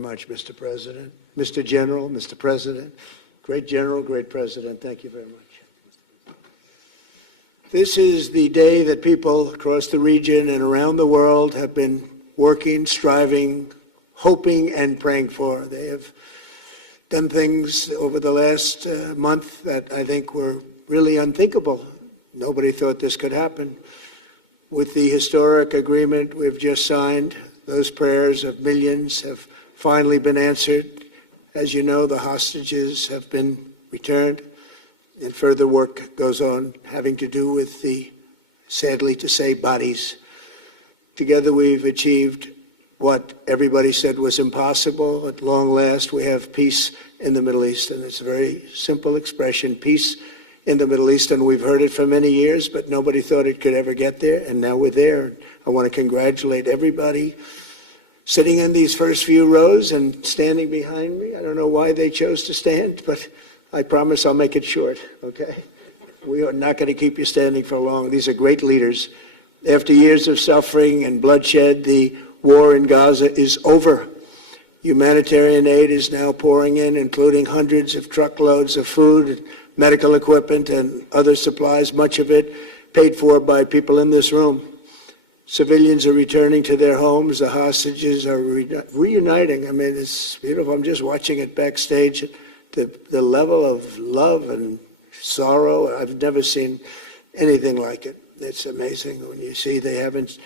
Much, Mr. President. Mr. General, Mr. President, great General, great President, thank you very much. This is the day that people across the region and around the world have been working, striving, hoping, and praying for. They have done things over the last month that I think were really unthinkable. Nobody thought this could happen. With the historic agreement we've just signed, those prayers of millions have finally been answered. As you know, the hostages have been returned, and further work goes on having to do with the, sadly to say, bodies. Together we've achieved what everybody said was impossible. At long last, we have peace in the Middle East, and it's a very simple expression, peace in the Middle East, and we've heard it for many years, but nobody thought it could ever get there, and now we're there. I want to congratulate everybody sitting in these first few rows and standing behind me. I don't know why they chose to stand, but I promise I'll make it short, okay? We are not going to keep you standing for long. These are great leaders. After years of suffering and bloodshed, the war in Gaza is over. Humanitarian aid is now pouring in, including hundreds of truckloads of food, medical equipment, and other supplies, much of it paid for by people in this room. Civilians are returning to their homes. The hostages are reuniting. I mean, it's beautiful. I'm just watching it backstage. The level of love and sorrow, I've never seen anything like it. It's amazing when you see they haven't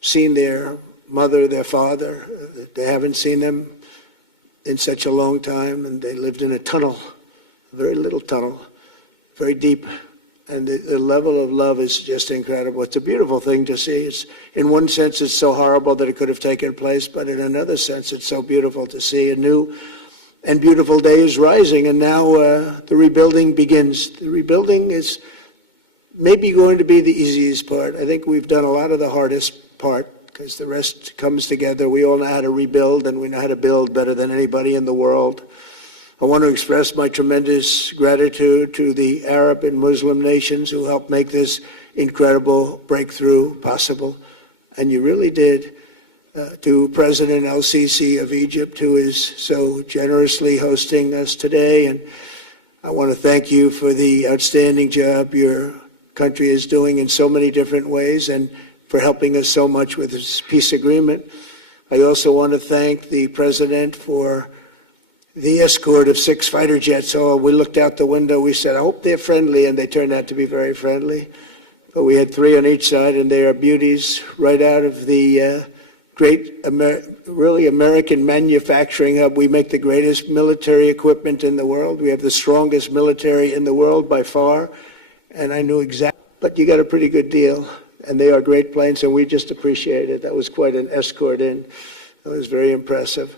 seen their mother, their father. They haven't seen them in such a long time, and they lived in a tunnel, a very little tunnel, very deep. And the level of love is just incredible. It's a beautiful thing to see. It's, in one sense, it's so horrible that it could have taken place, but in another sense, it's so beautiful to see. A new and beautiful day is rising, and now the rebuilding begins. The rebuilding is maybe going to be the easiest part. I think we've done a lot of the hardest part, because the rest comes together. We all know how to rebuild, and we know how to build better than anybody in the world. I want to express my tremendous gratitude to the Arab and Muslim nations who helped make this incredible breakthrough possible. And you really did. To President El-Sheikh of Egypt, who is so generously hosting us today. And I want to thank you for the outstanding job your country is doing in so many different ways, and for helping us so much with this peace agreement. I also want to thank the President for the escort of 6 fighter jets. Oh, we looked out the window, we said, I hope they're friendly, and they turned out to be very friendly. But we had 3 on each side, and they are beauties right out of the great, really American manufacturing hub. We make the greatest military equipment in the world. We have the strongest military in the world by far, and I knew exactly, but you got a pretty good deal, and they are great planes, and we just appreciate it. That was quite an escort in. That was very impressive.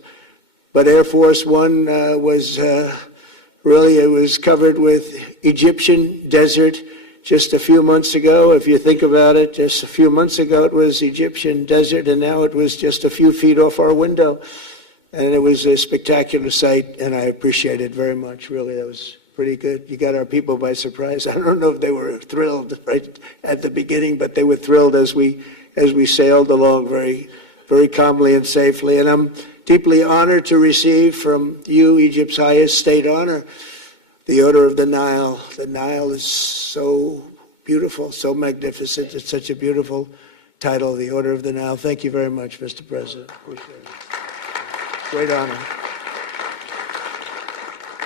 But Air Force One was really, it was covered with Egyptian desert just a few months ago. If you think about it, just a few months ago it was Egyptian desert, and now it was just a few feet off our window. And it was a spectacular sight, and I appreciate it very much. Really, that was pretty good. You got our people by surprise. I don't know if they were thrilled right at the beginning, but they were thrilled as we sailed along very, very calmly and safely. And I'm deeply honored to receive from you, Egypt's highest state honor, the Order of the Nile. The Nile is so beautiful, so magnificent. It's such a beautiful title, the Order of the Nile. Thank you very much, Mr. President. Appreciate it. Great honor.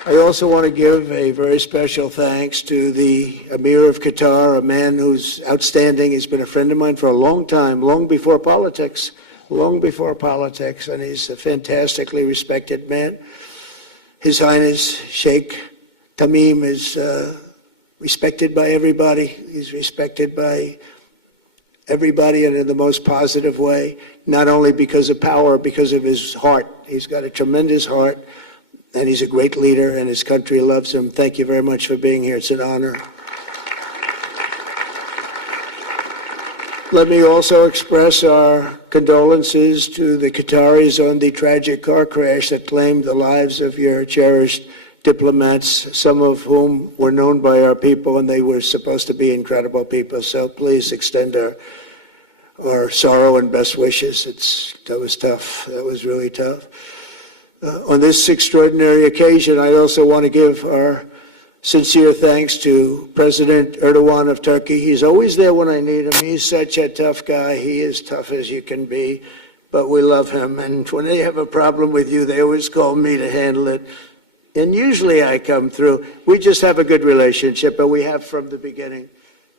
I also want to give a very special thanks to the Emir of Qatar, a man who's outstanding. He's been a friend of mine for a long time, long before politics, and he's a fantastically respected man. His Highness Sheikh Tamim is respected by everybody. He's respected by everybody, and in the most positive way, not only because of power, because of his heart. He's got a tremendous heart, and he's a great leader, and his country loves him. Thank you very much for being here. It's an honor. Let me also express our condolences to the Qataris on the tragic car crash that claimed the lives of your cherished diplomats, some of whom were known by our people, and they were supposed to be incredible people. So please extend our sorrow and best wishes. That was tough. That was really tough. On this extraordinary occasion, I also want to give our sincere thanks to President Erdogan of Turkey. He's always there when I need him. He's such a tough guy. He is tough as you can be, but we love him. And when they have a problem with you, they always call me to handle it. And usually I come through. We just have a good relationship, and we have from the beginning.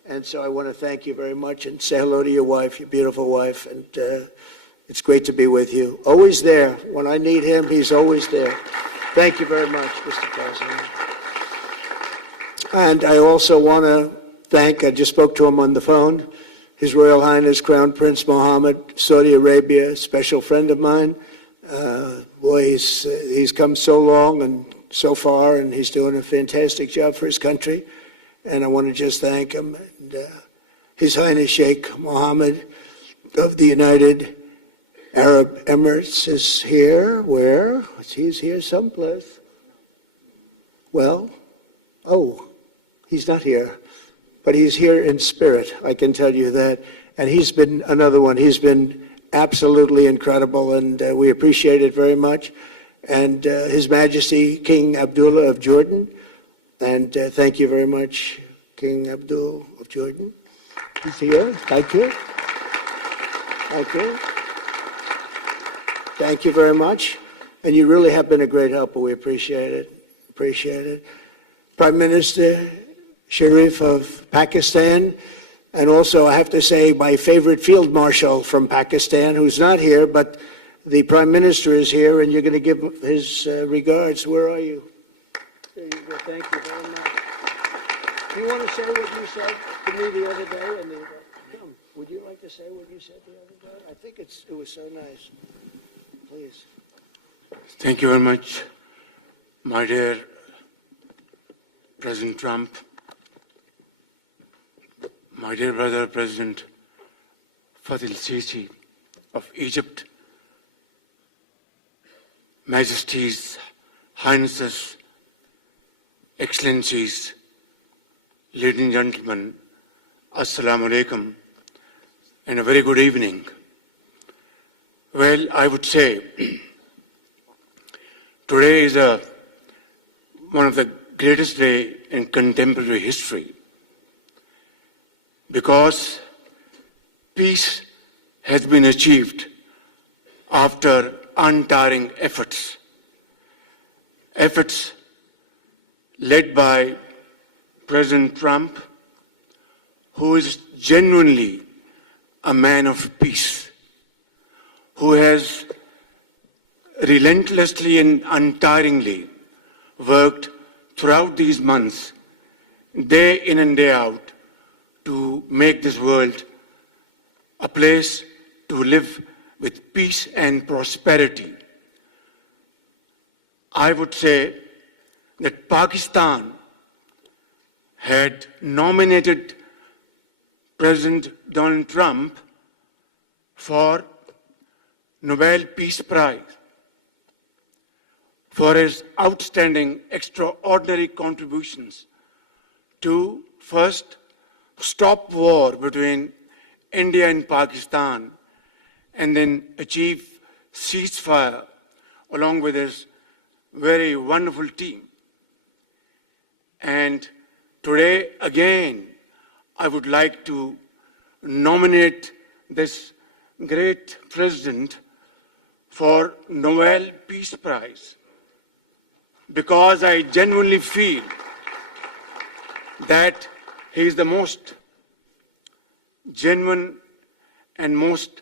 And so I want to thank you very much and say hello to your wife, your beautiful wife. And it's great to be with you. Always there. When I need him, he's always there. Thank you very much, Mr. President. And I also want to thank, I just spoke to him on the phone, His Royal Highness Crown Prince Mohammed, Saudi Arabia, a special friend of mine. Boy, he's come so long and so far, and he's doing a fantastic job for his country. And I want to just thank him. And His Highness Sheikh Mohammed of the United Arab Emirates is here. Where? He's here someplace. Well, he's not here. But he's here in spirit, I can tell you that. And he's been another one. He's been absolutely incredible, and we appreciate it very much. And His Majesty King Abdullah of Jordan. And thank you very much, King Abdul of Jordan. He's here. Thank you. Thank you. Thank you very much. And you really have been a great helper. We appreciate it. Appreciate it. Prime Minister Sharif of Pakistan. And also, I have to say, my favorite field marshal from Pakistan, who's not here, but the Prime Minister is here, and you're going to give his regards. Where are you? There you go. Thank you very much. Do you want to say what you said to me the other day? Come, would you like to say what you said the other day? I think it was so nice. Please. Thank you very much, my dear President Trump, my dear brother President El-Sheikh of Egypt, Majesties, Highnesses, Excellencies, ladies and gentlemen, Assalamu alaikum, and a very good evening. Well, I would say today is one of the greatest days in contemporary history, because peace has been achieved after untiring efforts led by President Trump, who is genuinely a man of peace, who has relentlessly and untiringly worked throughout these months, day in and day out, to make this world a place to live with peace and prosperity. I would say that Pakistan had nominated President Donald Trump for Nobel Peace Prize for his outstanding, extraordinary contributions to first stop war between India and Pakistan, and then achieve ceasefire along with his very wonderful team. And today, again, I would like to nominate this great president for Nobel Peace Prize, because I genuinely feel that he is the most genuine and most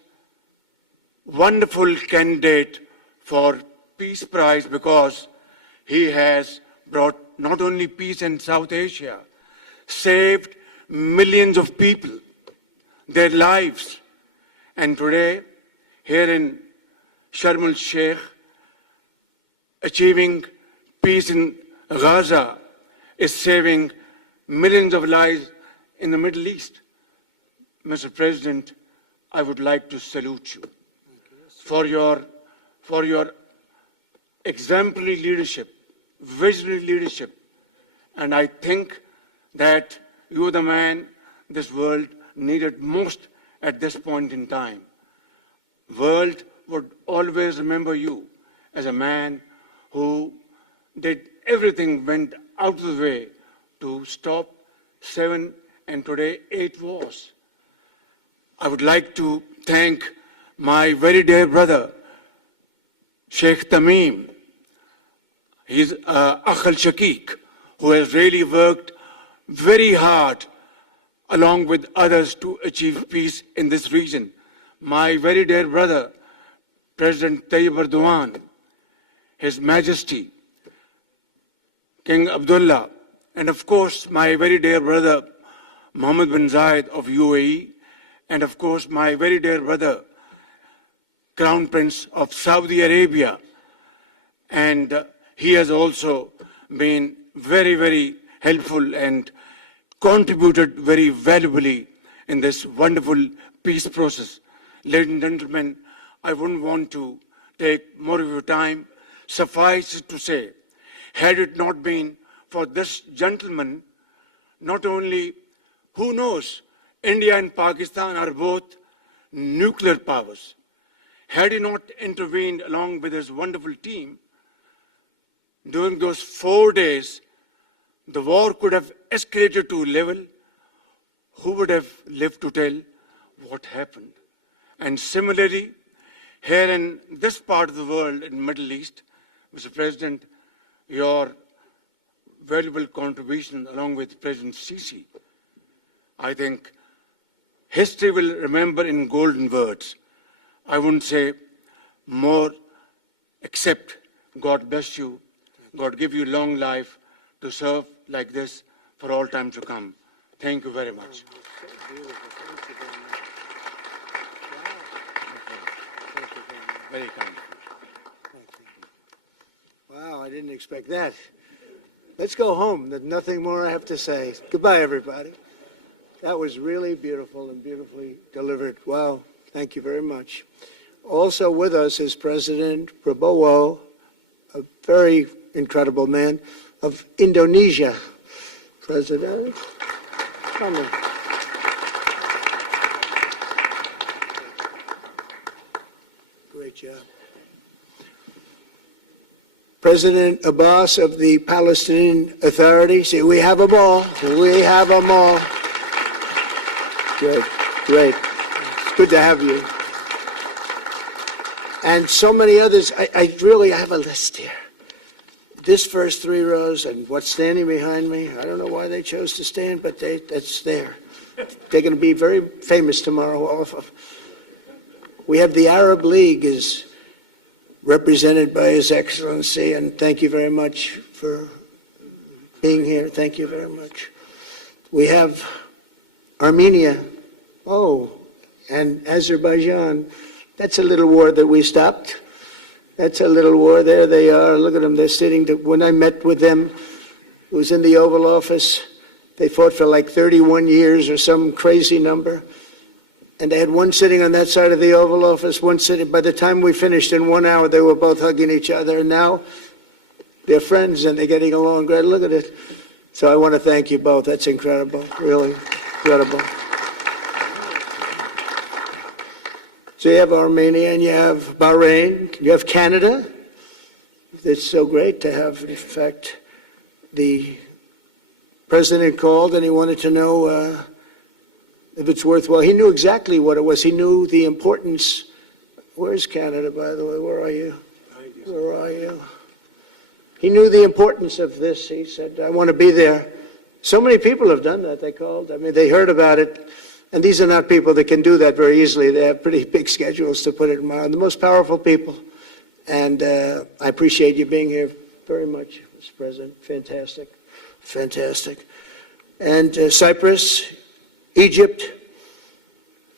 wonderful candidate for Peace Prize, because he has brought not only peace in South Asia, saved millions of people, their lives. And today, here in Sharm el-Sheikh, achieving peace in Gaza is saving millions of lives in the Middle East. Mr. President, I would like to salute you for your exemplary leadership, visionary leadership. And I think that you are the man this world needed most at this point in time. World would always remember you as a man who did everything, went out of the way to stop 7 and today 8 wars. I would like to thank my very dear brother, Sheikh Tamim. He's El-Sheikh, who has really worked very hard along with others to achieve peace in this region. My very dear brother, President Tayyip Erdogan, His Majesty, King Abdullah, and of course my very dear brother, Mohammed bin Zayed of UAE, and of course my very dear brother, Crown Prince of Saudi Arabia. And he has also been very, very helpful and contributed very valuably in this wonderful peace process. Ladies and gentlemen, I wouldn't want to take more of your time. Suffice it to say, had it not been for this gentleman, not only, who knows, India and Pakistan are both nuclear powers. Had he not intervened along with his wonderful team, during those 4 days, the war could have escalated to a level. Who would have lived to tell what happened? And similarly, here in this part of the world, in the Middle East, Mr. President, your valuable contribution along with President Sisi, I think history will remember in golden words. I wouldn't say more, except God bless you, God give you long life to serve like this for all time to come. Thank you very much. Very kind. Wow, I didn't expect that. Let's go home. There's nothing more I have to say. Goodbye, everybody. That was really beautiful and beautifully delivered. Wow, thank you very much. Also with us is President Prabowo, a very incredible man, of Indonesia. President, come on. Great job. President Abbas of the Palestinian Authority. See, we have them all. We have them all. Good, great. It's good to have you. And so many others. I really have a list here. This first 3 rows and what's standing behind me, I don't know why they chose to stand, but that's there. They're going to be very famous tomorrow, all of them. We have the Arab League is represented by His Excellency, and thank you very much for being here. Thank you very much. We have Armenia, and Azerbaijan. That's a little war that we stopped. That's a little war. There they are. Look at them. They're sitting. When I met with them, it was in the Oval Office. They fought for like 31 years or some crazy number. And they had one sitting on that side of the Oval Office, one sitting. By the time we finished in 1 hour, they were both hugging each other. And now they're friends and they're getting along great. Look at it. So I want to thank you both. That's incredible. Really incredible. So you have Armenia and you have Bahrain, you have Canada. It's so great to have, in fact, the president called and he wanted to know if it's worthwhile. He knew exactly what it was. He knew the importance. Where's Canada, by the way? Where are you? Where are you? He knew the importance of this. He said, I want to be there. So many people have done that. They called. I mean, they heard about it. And these are not people that can do that very easily. They have pretty big schedules to put it in mind. The most powerful people. And I appreciate you being here very much, Mr. President. Fantastic. Fantastic. And Cyprus, Egypt,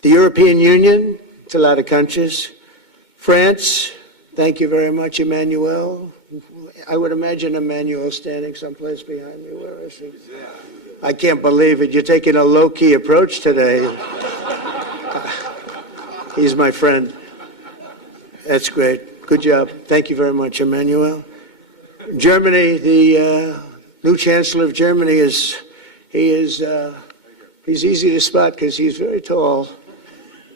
the European Union, it's a lot of countries. France, thank you very much, Emmanuel. I would imagine Emmanuel standing someplace behind me. Where is he? I can't believe it. You're taking a low-key approach today. He's my friend. That's great. Good job. Thank you very much, Emmanuel. Germany, the new Chancellor of Germany he's easy to spot because he's very tall.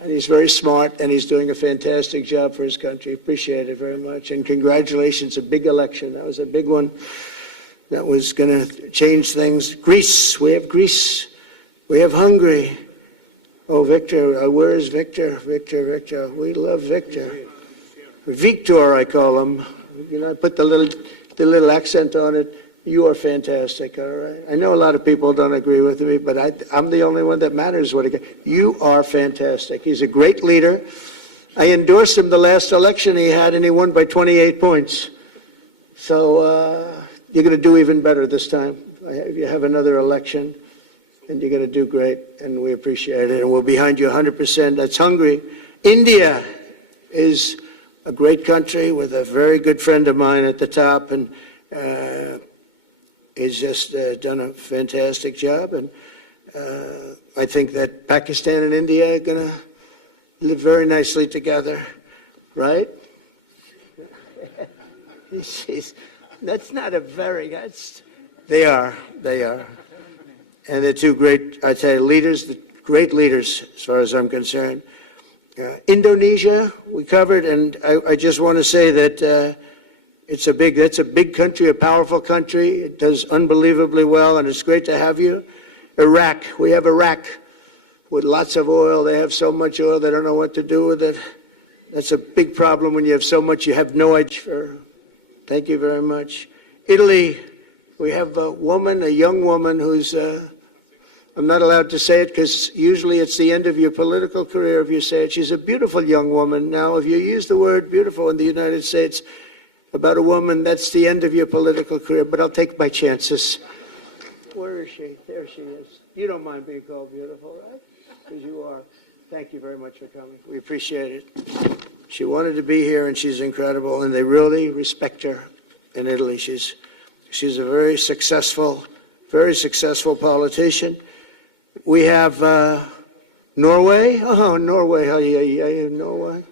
And he's very smart, and he's doing a fantastic job for his country. Appreciate it very much. And congratulations, a big election. That was a big one. That was going to change things. Greece, we have Greece. We have Hungary. Oh, Victor, where is Victor? Victor. We love Victor. Victor, I call him. You know, I put the little accent on it. You are fantastic, all right? I know a lot of people don't agree with me, but I'm the only one that matters. You are fantastic. He's a great leader. I endorsed him the last election he had, and he won by 28 points. So you're going to do even better this time. If you have another election, and you're going to do great, and we appreciate it, and we're behind you 100%. That's Hungary. India is a great country with a very good friend of mine at the top, and he's just done a fantastic job. And I think that Pakistan and India are going to live very nicely together, right? That's not a very, they are. And they're two great, I tell you, leaders, great leaders as far as I'm concerned. Indonesia, we covered, and I just want to say that that's a big country, a powerful country. It does unbelievably well, and it's great to have you. Iraq, we have Iraq with lots of oil. They have so much oil, they don't know what to do with it. That's a big problem when you have so much, you have no idea. Thank you very much. Italy, we have a young woman who's, I'm not allowed to say it because usually it's the end of your political career if you say it. She's a beautiful young woman. Now, if you use the word beautiful in the United States about a woman, that's the end of your political career, but I'll take my chances. Where is she? There she is. You don't mind being called beautiful, right? Because you are. Thank you very much for coming. We appreciate it. She wanted to be here, and she's incredible, and they really respect her in Italy. She's a very successful politician. We have Norway. Oh, Norway. Norway.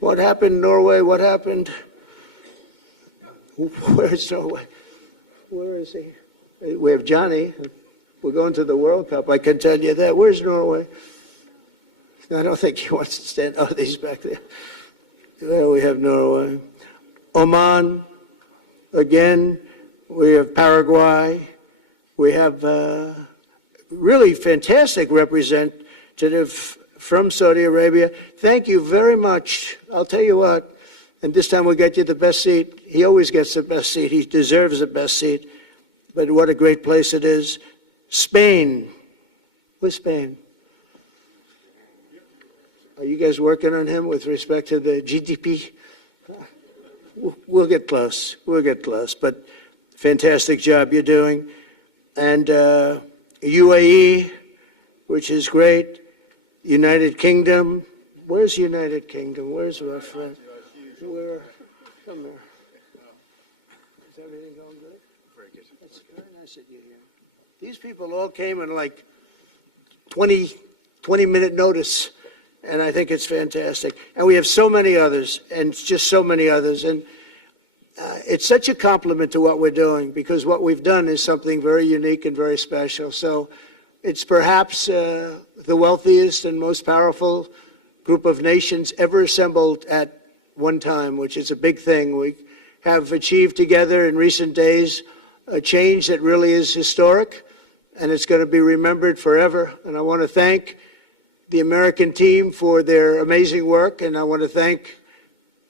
What happened, Norway? What happened? Where's Norway? Where is he? We have Johnny. We're going to the World Cup. I can tell you that. Where's Norway? I don't think he wants to stand. Oh, he's back there. There we have Norway. Oman. Again, we have Paraguay. We have really fantastic representative from Saudi Arabia. Thank you very much. I'll tell you what, and this time we'll get you the best seat. He always gets the best seat. He deserves the best seat. But what a great place it is. Spain. Where's Spain? Are you guys working on him with respect to the GDP? We'll get close. But fantastic job you're doing. And UAE, which is great. United Kingdom. Where's United Kingdom? Where's my friend? Come here. Is everything going good? Very good. That's very nice of you here. These people all came in like 20-minute notice. And I think it's fantastic. And we have so many others, and just so many others. And it's such a compliment to what we're doing, because what we've done is something very unique and very special. So it's perhaps the wealthiest and most powerful group of nations ever assembled at one time, which is a big thing. We have achieved together in recent days a change that really is historic, and it's going to be remembered forever. And I want to thank the American team for their amazing work, and I want to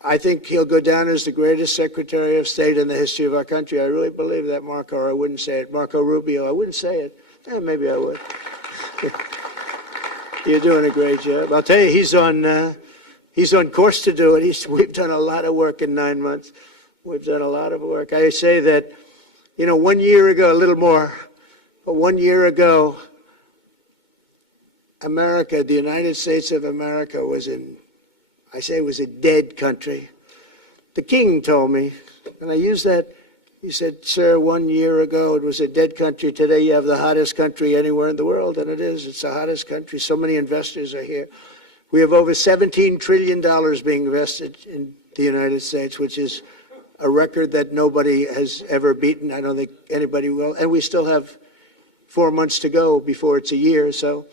I think he'll go down as the greatest Secretary of State in the history of our country. I really believe that, Marco, or I wouldn't say it. Marco Rubio, I wouldn't say it. Maybe I would. You're doing a great job. I'll tell you, he's on course to do it. We've done a lot of work in 9 months. We've done a lot of work. I say that, 1 year ago, a little more, but 1 year ago, America, the United States of America was was a dead country. The king told me, and I use that, he said, sir, 1 year ago it was a dead country. Today you have the hottest country anywhere in the world, and it is. It's the hottest country. So many investors are here. We have over $17 trillion being invested in the United States, which is a record that nobody has ever beaten. I don't think anybody will. And we still have 4 months to go before it's a year. So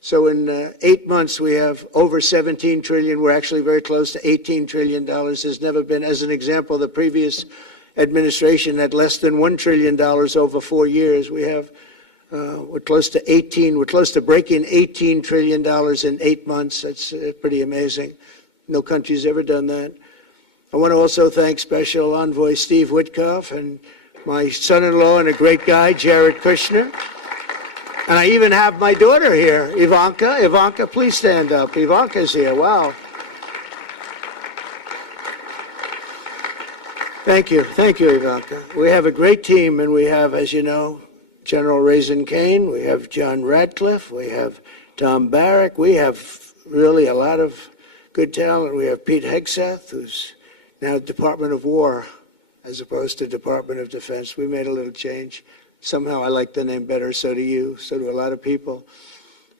So in 8 months, we have over 17 trillion. We're actually very close to $18 trillion. There's never been, as an example, the previous administration had less than $1 trillion over 4 years. We have, we're close to breaking $18 trillion in 8 months. That's pretty amazing. No country's ever done that. I want to also thank Special Envoy Steve Witkoff and my son-in-law and a great guy, Jared Kushner. And I even have my daughter here, Ivanka. Ivanka, please stand up. Ivanka's here. Wow. Thank you. Thank you, Ivanka. We have a great team, and we have, as you know, General Raisin Kane. We have John Radcliffe. We have Tom Barrack. We have really a lot of good talent. We have Pete Hegseth, who's now Department of War as opposed to Department of Defense. We made a little change. Somehow I like the name better, so do you, so do a lot of people.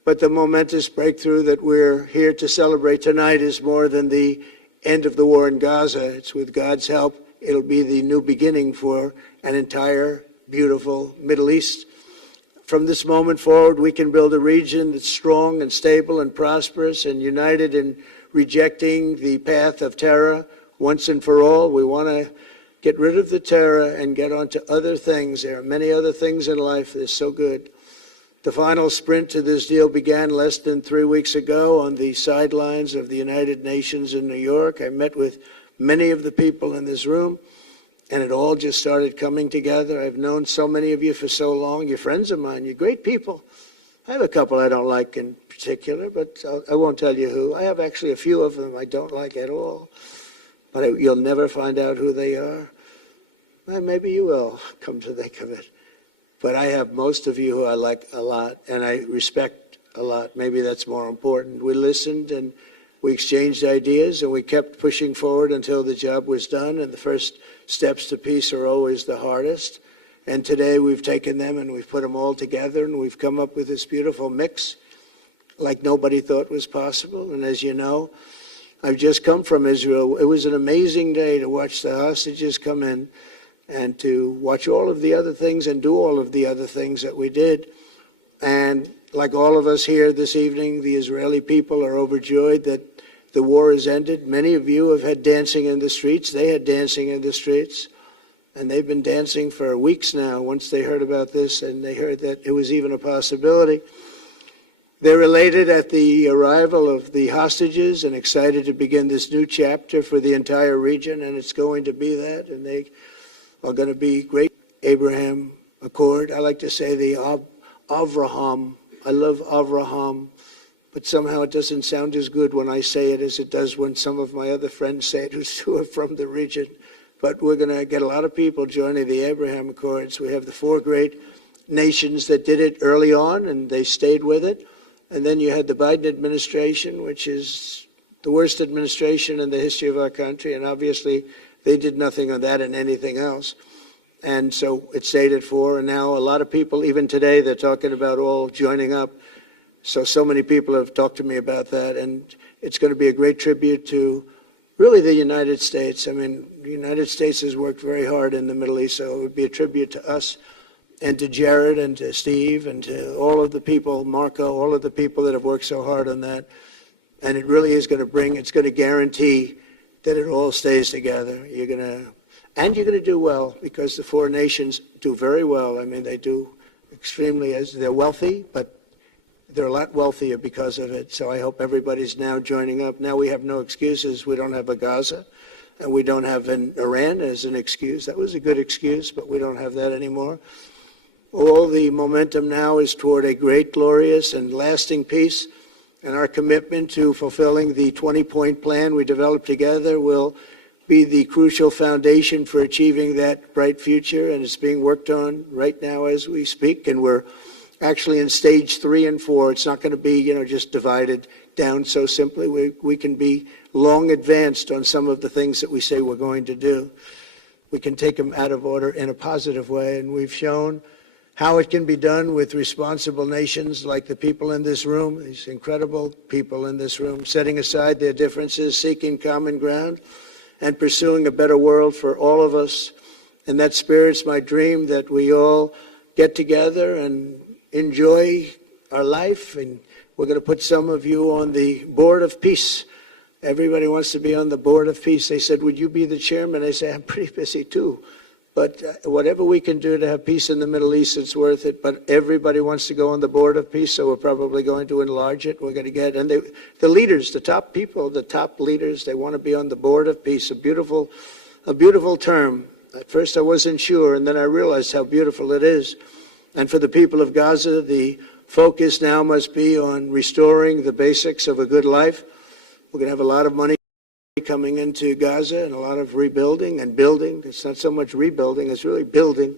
But the momentous breakthrough that we're here to celebrate tonight is more than the end of the war in Gaza. It's with God's help, it'll be the new beginning for an entire beautiful Middle East. From this moment forward, we can build a region that's strong and stable and prosperous and united in rejecting the path of terror once and for all. We want to get rid of the terror and get on to other things. There are many other things in life that are so good. The final sprint to this deal began less than 3 weeks ago on the sidelines of the United Nations in New York. I met with many of the people in this room, and it all just started coming together. I've known so many of you for so long. You're friends of mine. You're great people. I have a couple I don't like in particular, but I won't tell you who. I have actually a few of them I don't like at all. But you'll never find out who they are. Well, maybe you will, come to think of it. But I have most of you who I like a lot, and I respect a lot. Maybe that's more important. We listened, and we exchanged ideas, and we kept pushing forward until the job was done, and the first steps to peace are always the hardest. And today we've taken them, and we've put them all together, and we've come up with this beautiful mix like nobody thought was possible. And as you know, I've just come from Israel. It was an amazing day to watch the hostages come in and to watch all of the other things and do all of the other things that we did. And like all of us here this evening, the Israeli people are overjoyed that the war has ended. Many of you have had dancing in the streets. They had dancing in the streets. And they've been dancing for weeks now once they heard about this and they heard that it was even a possibility. They're elated at the arrival of the hostages and excited to begin this new chapter for the entire region, and it's going to be that, and they are going to be great. Abraham Accord. I like to say the Avraham. I love Avraham, but somehow it doesn't sound as good when I say it as it does when some of my other friends say it who are from the region. But we're going to get a lot of people joining the Abraham Accords. We have the 4 great nations that did it early on, and they stayed with it. And then you had the Biden administration, which is the worst administration in the history of our country. And obviously, they did nothing on that and anything else. And so it stayed at 4. And now a lot of people, even today, they're talking about all joining up. So many people have talked to me about that. And it's going to be a great tribute to really the United States. I mean, the United States has worked very hard in the Middle East. So it would be a tribute to us and to Jared and to Steve and to all of the people, Marco, all of the people that have worked so hard on that. And it really is going to it's going to guarantee that it all stays together. You're going to do well because the 4 nations do very well. I mean, they do extremely, as they're wealthy, but they're a lot wealthier because of it. So I hope everybody's now joining up. Now we have no excuses. We don't have a Gaza, and we don't have an Iran as an excuse. That was a good excuse, but we don't have that anymore. All the momentum now is toward a great, glorious, and lasting peace, and our commitment to fulfilling the 20-point plan we developed together will be the crucial foundation for achieving that bright future, and it's being worked on right now as we speak, and we're actually in stage 3 and 4. It's not going to be, just divided down so simply. We can be long advanced on some of the things that we say we're going to do. We can take them out of order in a positive way, and we've shown how it can be done with responsible nations like the people in this room, these incredible people in this room, setting aside their differences, seeking common ground, and pursuing a better world for all of us. In that spirit, it's my dream that we all get together and enjoy our life and We're going to put some of you on the Board of Peace. Everybody wants to be on the Board of Peace. They said, would you be the chairman? I say, I'm pretty busy too. But whatever we can do to have peace in the Middle East, it's worth it. But everybody wants to go on the Board of Peace, so we're probably going to enlarge it. We're going to get, and the leaders, the top people, the top leaders, they want to be on the Board of Peace. A beautiful term. At first I wasn't sure, and then I realized how beautiful it is. And for the people of Gaza, the focus now must be on restoring the basics of a good life. We're going to have a lot of money coming into Gaza and a lot of rebuilding and building. It's not so much rebuilding, it's really building,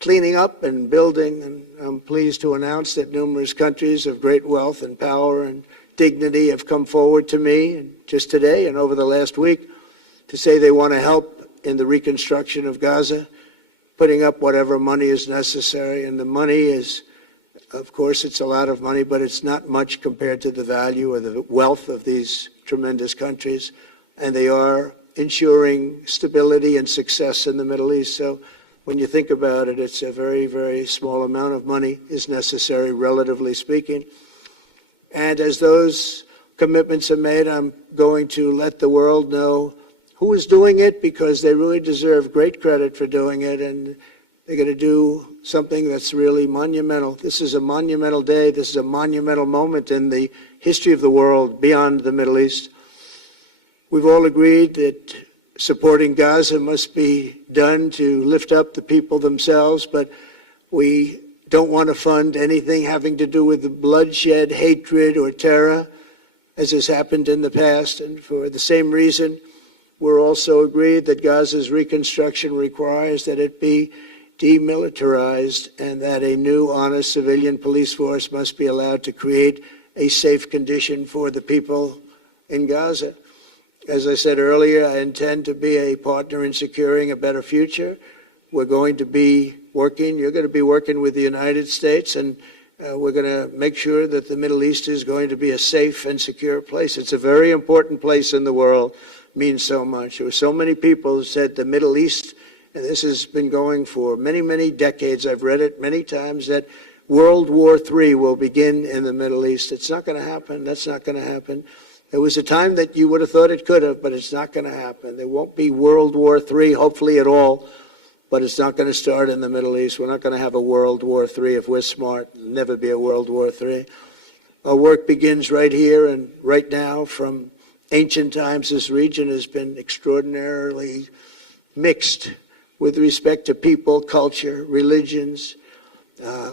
cleaning up and building. And I'm pleased to announce that numerous countries of great wealth and power and dignity have come forward to me, and just today and over the last week, to say they want to help in the reconstruction of Gaza, putting up whatever money is necessary. And the money is, of course, it's a lot of money, but it's not much compared to the value or the wealth of these tremendous countries. And they are ensuring stability and success in the Middle East. So when you think about it, it's a very, very small amount of money is necessary, relatively speaking. And as those commitments are made, I'm going to let the world know who is doing it, because they really deserve great credit for doing it, and they're going to do something that's really monumental. This is a monumental day. This is a monumental moment in the history of the world beyond the Middle East. We've all agreed that supporting Gaza must be done to lift up the people themselves, but we don't want to fund anything having to do with the bloodshed, hatred, or terror, as has happened in the past. And for the same reason, we're also agreed that Gaza's reconstruction requires that it be demilitarized and that a new, honest civilian police force must be allowed to create a safe condition for the people in Gaza. As I said earlier, I intend to be a partner in securing a better future. We're going to be working, you're going to be working with the United States, and we're going to make sure that the Middle East is going to be a safe and secure place. It's a very important place in the world. Means so much. There were so many people who said the Middle East, and this has been going for many, many decades, I've read it many times, that World War III will begin in the Middle East. It's not going to happen. That's not going to happen. There was a time that you would have thought it could have, but it's not going to happen. There won't be World War III, hopefully at all, but it's not going to start in the Middle East. We're not going to have a World War III if we're smart. There'll never be a World War III. Our work begins right here and right now. From ancient times, this region has been extraordinarily mixed with respect to people, culture, religions,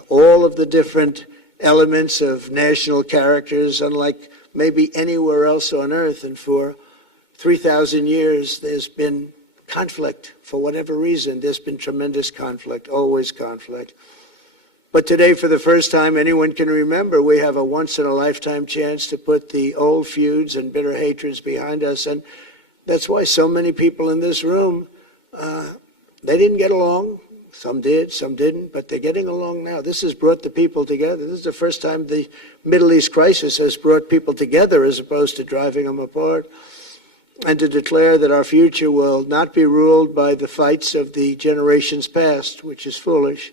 all of the different elements of national characters, unlike maybe anywhere else on earth. And for 3,000 years, there's been conflict. For whatever reason, there's been tremendous conflict, always conflict. But today, for the first time anyone can remember, we have a once-in-a-lifetime chance to put the old feuds and bitter hatreds behind us. And that's why so many people in this room, they didn't get along. Some did, some didn't, but they're getting along now. This has brought the people together. This is the first time the Middle East crisis has brought people together as opposed to driving them apart. And to declare that our future will not be ruled by the fights of the generations past, which is foolish.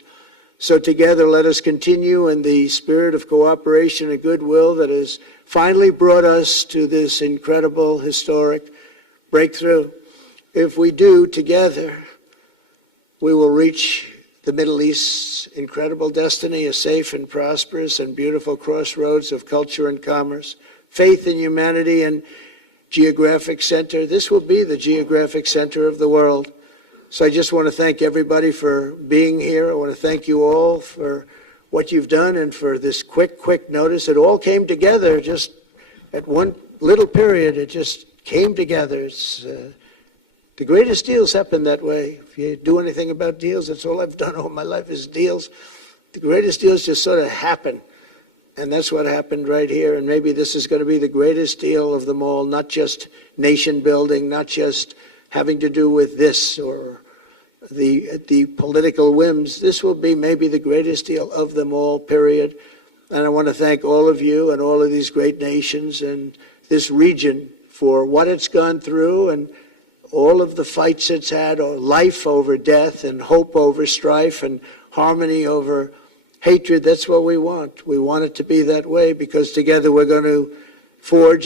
So together, let us continue in the spirit of cooperation and goodwill that has finally brought us to this incredible, historic breakthrough. If we do together, we will reach the Middle East's incredible destiny, a safe and prosperous and beautiful crossroads of culture and commerce, faith in humanity and geographic center. This will be the geographic center of the world. So I just want to thank everybody for being here. I want to thank you all for what you've done and for this quick notice. It all came together just at one little period. It just came together. It's, the greatest deals happen that way. If you do anything about deals, that's all I've done all my life is deals. The greatest deals just sort of happen. And that's what happened right here. And maybe this is going to be the greatest deal of them all, not just nation building, not just having to do with this or the political whims. This will be maybe the greatest deal of them all, period. And I want to thank all of you and all of these great nations and this region for what it's gone through and all of the fights it's had, or life over death and hope over strife and harmony over hatred. That's what we want. We want it to be that way because together we're going to forge